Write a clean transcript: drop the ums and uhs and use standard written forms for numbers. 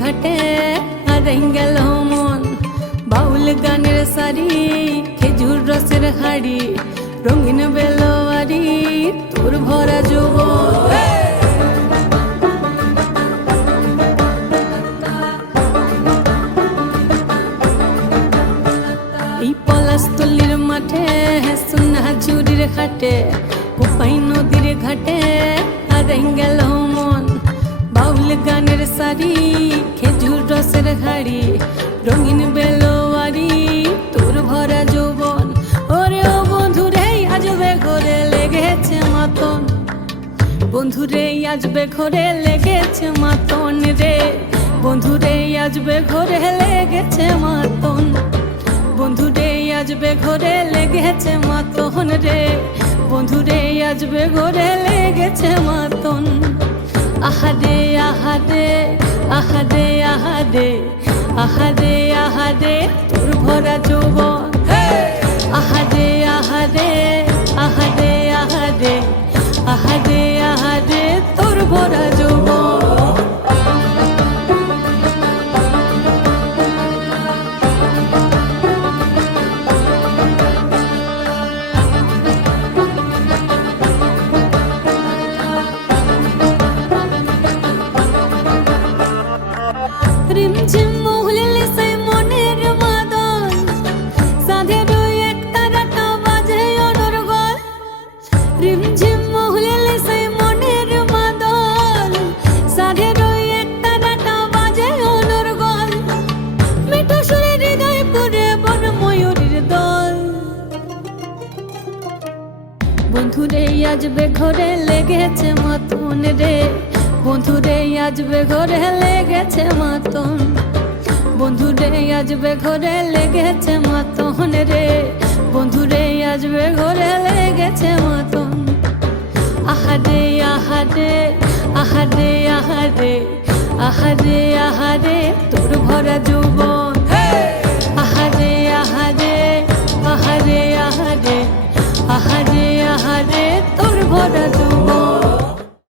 ঘাটে হারাই গেল মন। বাউল গানের সারি, খেজুর রসের হাড়ি, রঙিন বেলোয়ারি, তোর ভরা যৌবন। এই পলাশতলির মাঠে, সোনা ঝুরির খাটে, কোপাই নদীর ঘাটে হারাই গেল মন। বাউল গানের সারি, খেজুর রসের হাড়ি, রঙিন বেলোয়ারি, তোর ভরা যৌবন। ওরে ও বন্ধুরে আজবে ঘরে লেগেছে মাতন, বন্ধুরে আজবে ঘরে লেগেছে মাতন রে, বন্ধুরে আজবে ঘরে লেগেছে মাতন, বন্ধুরে আজবে ঘরে লেগেছে মাতন রে, বন্ধুরে আজবে ঘরে লেগেছে মাতন। আহারে আহারে আহারে আহারে আহারে আহারে তোর ভরা যৌবন। আহারে আহারে আহারে আহারে আহারে আহারে তোর ভরা যৌবন। রিমঝিম মহুলিলে সেই মনের মাদল, সাধের এক তারাটা বাজে অনর্গল। রিমঝিম মহুলিলে সেই মনের মাদল, সাধের এক তারাটা বাজে অনর্গল। মিঠো সুরে হৃদয় পুরে বন ময়ূরীর দল। বন্ধুরে আজবে ঘরে লেগেছে মাতন রে, বন্ধুরে আজবে ঘরে লেগেছে মাতন, বন্ধুরে আজবে ঘরে লেগেছে মাতন রে, বন্ধুরে আজবে ঘরে লেগেছে মাতন। আহারে আহারে আহারে আহারে আহারে আহারে তোর ভরা যৌবন।